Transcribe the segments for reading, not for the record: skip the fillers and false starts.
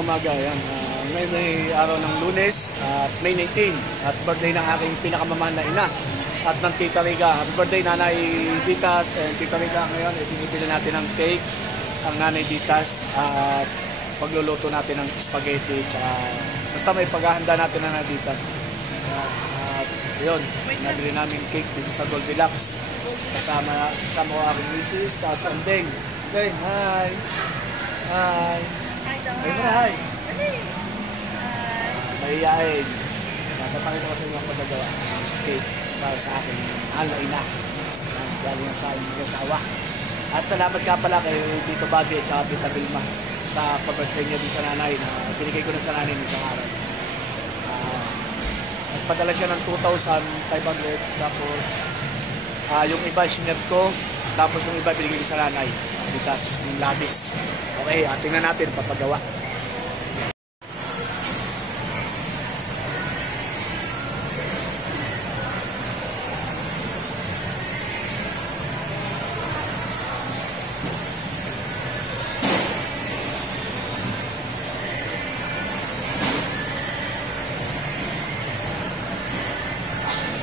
magandang umaga. Ayan, ngayon ay araw ng Lunes at May 19 at birthday ng aking pinakamamahal na ina at ng Tita Rica. Happy birthday Nanay Ditas and Tita Rica. Ngayon ay binibili natin ng cake ang Nanay Ditas at pagluluto natin ng spaghetti tsaka basta may paghahanda natin ng Nanay Ditas. At yun, nabili namin cake dito sa Goldilocks kasama ko aking misis tsaka Sandeng. Okay, hi! Hi! Hi! Mahihain. Napapakita ko sa inyo ang pagkagawa. Cake para sa akin. Mahal na ina. Galing ang sa aking asawa. At salamat ka pala kay Tito Bobby at saka Tita Vilma sa pag-birthday niya din sa nanay na binigay ko na sa nanay isang araw. Nagpadala siya ng 2,500 tapos yung iba sinert ko tapos yung iba binigay ko sa nanay. Bitas ng labis. Okay, tingnan natin papagawa.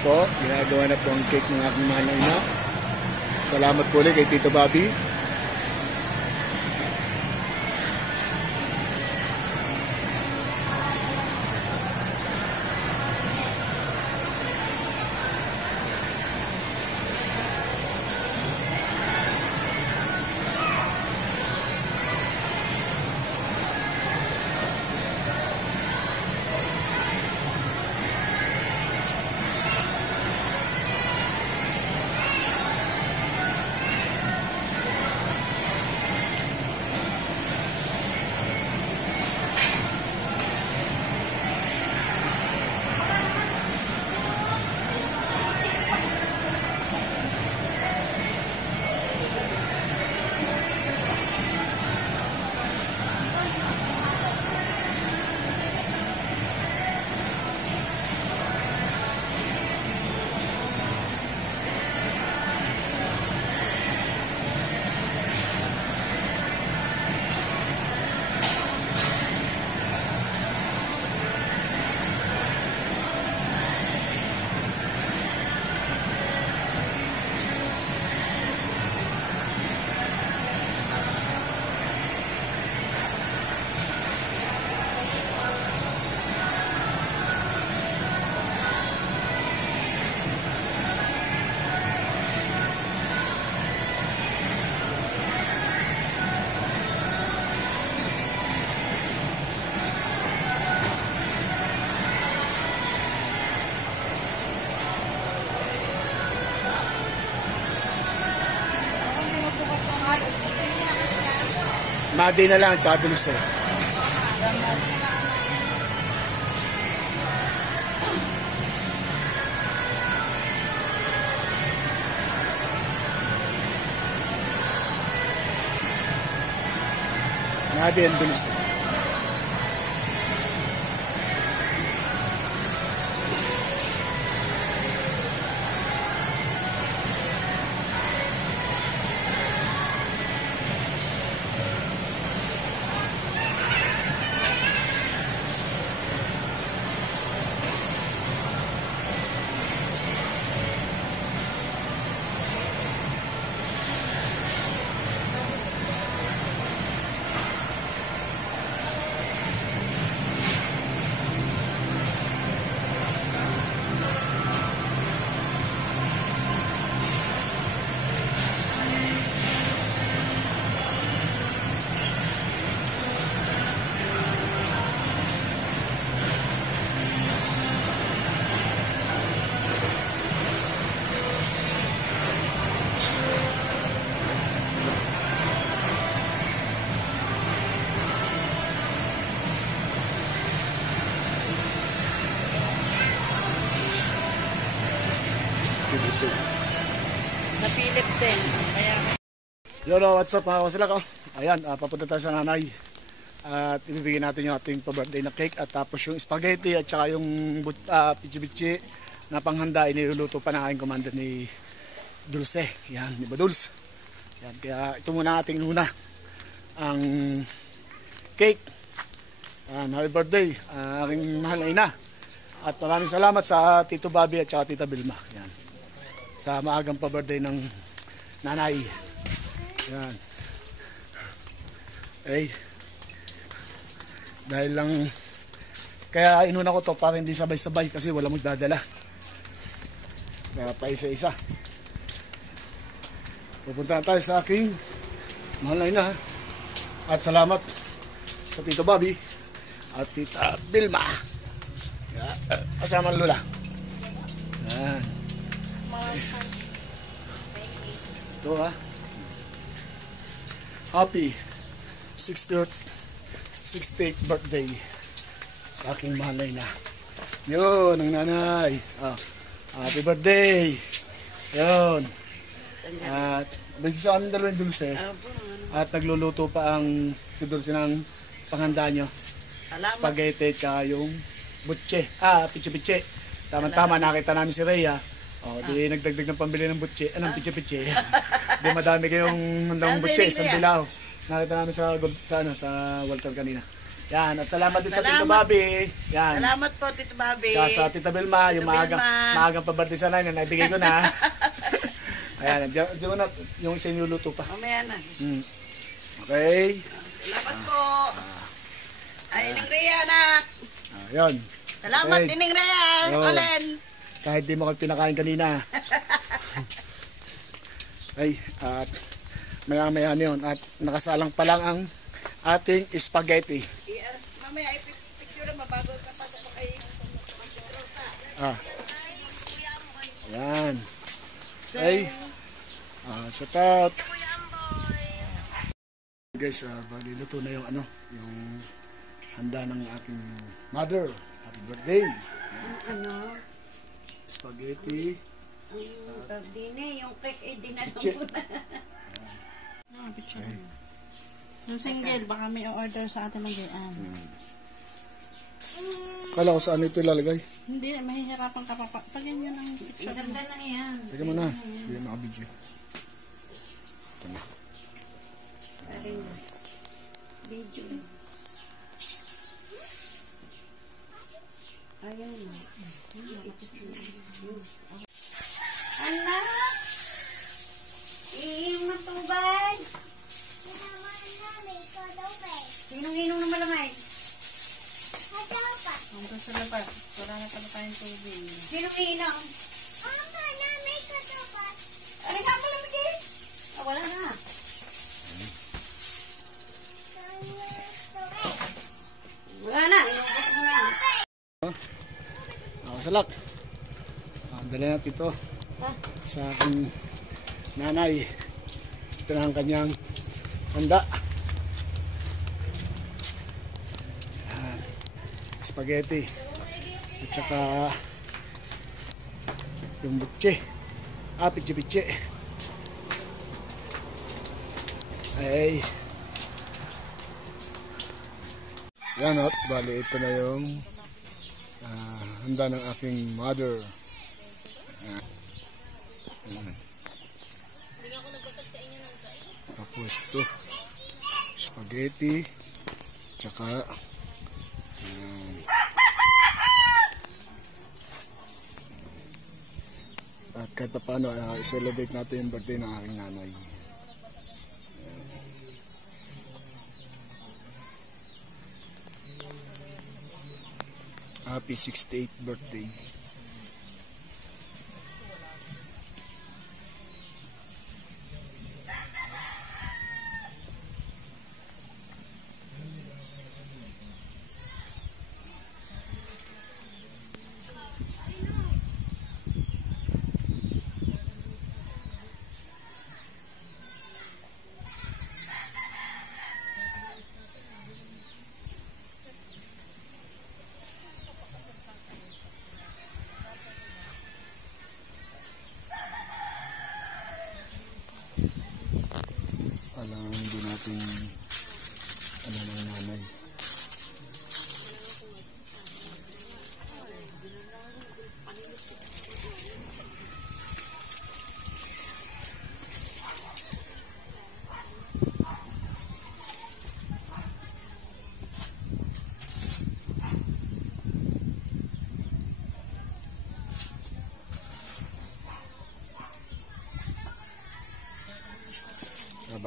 Ito, ginagawa na po ang cake ng aking mahal na ina. Salamat po ulit kay Tito Bobby. Madi na lang, tsaka dulce. Madi and dulce. Napilit din. Kaya... Yo, what's up mga kasila ko? Ayan, papunta tayo sa nanay. At ibibigay natin yung ating pa-birthday na cake. At tapos yung spaghetti at saka yung pichi-pichi na panghanda iniluluto pa ng aking commander ni Dulce. Yan, di ba Dulce? Yan, kaya ito muna ating luna. Ang cake Happy birthday, aking mahal na ina. At maraming salamat sa Tito Bobby at saka Tita Vilma. Yan. Sa maagang pa-birthday ng nanay. Yan. Eh, dahil lang, kaya inuna ko to para hindi sabay-sabay kasi wala magdadala. Kaya pa isa-isa. Pupunta tayo sa aking mahal na ina. At salamat sa Tito Bobby at Tita Vilma. Kasama ang lula. Yan. Ito ha. Happy 68th birthday sa aking mahal na ina. Yun, ang nanay. Happy birthday. Yun. At bigyan sa amin dalawang dulce. At nagluluto pa ang si Dulce ng panghanda nyo. Spaghetti tsaka yung butche. Piche-piche. Tama-tama, nakita namin si Rhea. Di nagdagdag ng pambili ng butche. Anong piche-piche? Di madami kayong handang butche, isang dilaw. Nakita namin sa Walter kanina. Yan, at salamat din sa Tito Bobby. Yan. Salamat po, Tito Bobby. Tsaka sa Tita Vilma, yung maagang pa-birthday sa namin, naibigay ko na. Ayan, diyan na yung isa niluluto pa. Mamaya na. Okay. Salamat po. Ay, Ining Rhea, anak. Yun. Salamat, Okay. Ining Rhea. Olen. Kahit di mo kayo pinakain kanina. Ay, at maya-maya na yun. At nakasalang pa lang ang ating spaghetti. Mamaya, ipicture mo bago ka pasok pa kayo. Yan. Ay, shout out. Guys, bali luto na yung yung handa ng aking mother. Happy birthday. Spaghetti. Ang birthday yung cake ay dinalo Piche. mo na. Picture mo. Yung single, baka may order sa atin ng gayaan. Kala ko saan ito ilalagay. Hindi, mahihirapan ka pa. Pagyan nyo ng picture. Ganda na yan. Teka mo na. Hindi na makabidyo. Ito na. Video. Ayaw na. Anak! Iinom ng tubig! Sinong inom ng malamay? Hanggang sa labas. Wala na pala tayong tubig. Sinong iinom? Ano ka malamig eh? Wala na. Wala na. Inubos mo na. Salak. Dala natin ito sa aking nanay. Ito na ang kanyang handa. Yan. Spaghetti. At saka yung butche. Piche-piche. Ay. Yan at bali ito na yung handa ng aking mother. Tapos ito spaghetti tsaka at kahit pa paano i-celebrate natin yung birthday ng aking nanay. Happy 68th birthday.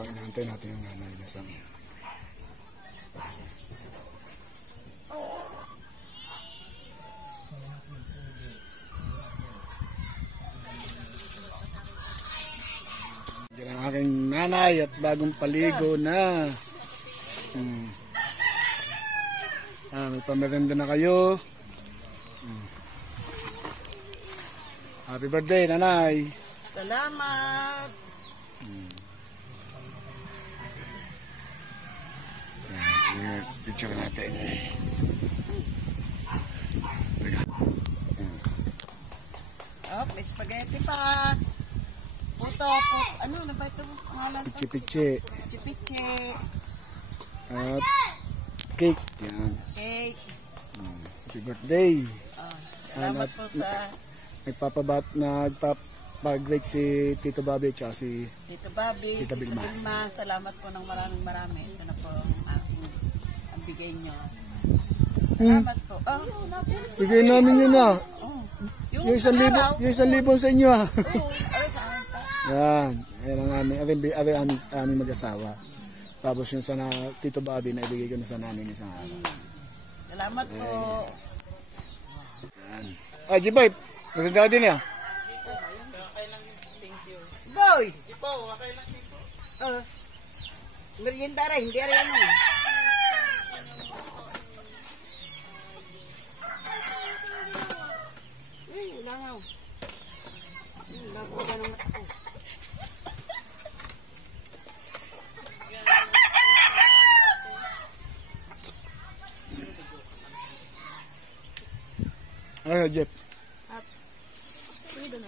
Habang inaantay natin yung nanay na sa diyan ang aking nanay at bagong paligo na. May pamerenda na kayo. Happy birthday, nanay. Salamat. Picture natin. Oh, may spaghetti pa. Puto. Ano na ba ito? Pangalan to? Pichi-pichi. Pichi-pichi. At cake. Yan. Cake. Happy birthday. Salamat po sa Nagpapag-grade si Tito Bobby at si Tito Bobby, Tita Vilma. Salamat po ng marami. Ito na po ang bigay nyo. Salamat po. Oh, bigay namin yun na. oh. Yung 1,000 sa inyo ha. Ay, saan ka? Yan. Yan ang aming mag-asawa. Tapos yung sa Tito Bobby na ibigay ko na sa namin isang araw. Salamat po. Yan. Ay, G-Boy. Maganda din yan. Boy! Merienda rin, hindi rin ano. Langaw. Langaw ka ng mata ko. Ano, Jeff? Pwede na.